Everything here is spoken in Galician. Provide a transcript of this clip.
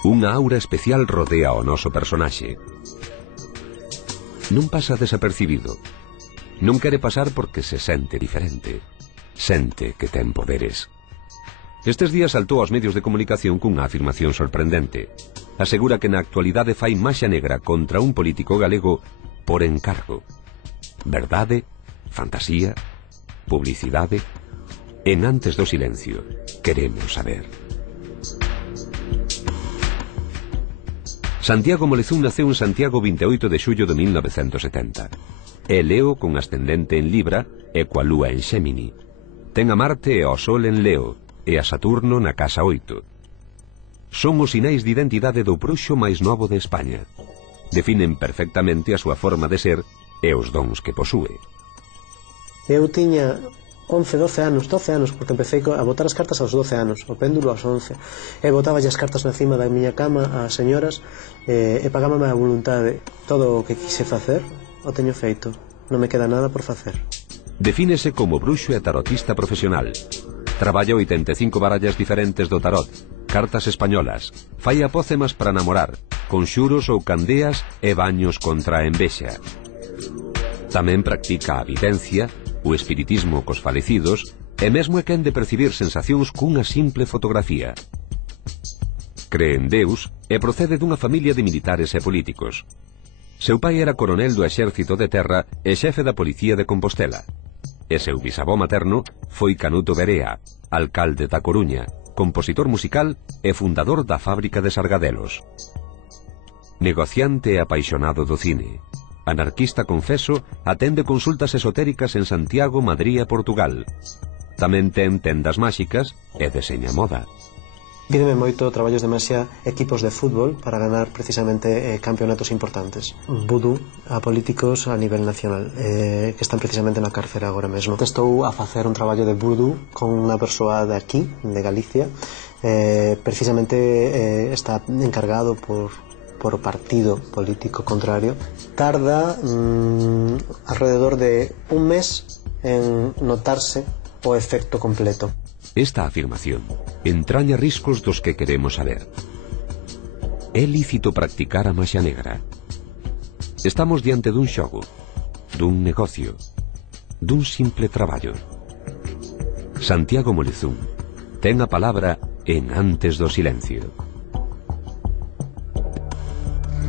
Unha aura especial rodea ao noso personaxe. Non pasa desapercibido. Non quere pasar porque se sente diferente. Sente que ten poderes. Estes días saltou aos medios de comunicación cunha afirmación sorprendente. Asegura que na actualidade fai maxia negra contra un político galego por encargo. Verdade, fantasía, publicidade. En Antes do silencio, queremos saber. Santiago Molezún naceu en Santiago 28 de xullo de 1970. É Leo con ascendente en Libra e coa Lúa en Xémini. Ten a Marte e ao Sol en Leo e a Saturno na casa 8. Son os sinais de identidade do bruxo máis novo de España. Definen perfectamente a súa forma de ser e os dons que posúe. Eu tiña 11, 12 anos, porque empecé a botar as cartas aos 12 anos, o péndulo aos 11, e botaba as cartas na cima da miña cama ás señoras e pagábame a voluntade. Todo o que quise facer, o teño feito. Non me queda nada por facer. Defínese como bruxo e tarotista profesional. Traballa 85 barallas diferentes do tarot, cartas españolas, fai apócemas para namorar, conxuros ou candeas e baños contra a envexa. Tamén practica a videncia, o espiritismo cos falecidos e mesmo é quen de percibir sensacións cunha simple fotografía. Cree en Deus e procede dunha familia de militares e políticos. Seu pai era coronel do exército de terra e xefe da policía de Compostela. E seu bisavó materno foi Canuto Berea, alcalde da Coruña, compositor musical e fundador da fábrica de Sargadelos. Negociante e apaixonado do cine. Anarquista confeso, atende consultas esotéricas en Santiago, Madrid e Portugal. Tamén ten tendas máxicas e deseña moda. Pídeme moito traballos de maxia equipos de fútbol para ganar precisamente campeonatos importantes. Vudú a políticos a nivel nacional que están precisamente na cárcere agora mesmo. Estou a facer un traballo de vudú con unha persoa de aquí, de Galicia. Precisamente está encargado por o partido político contrario. Tarda alrededor de un mes en notarse o efecto completo. Esta afirmación entraña riscos dos que queremos saber. É lícito practicar a maxia negra? Estamos diante dun xogo, dun negocio, dun simple traballo. Santiago Molezún ten a palabra en Antes do silencio.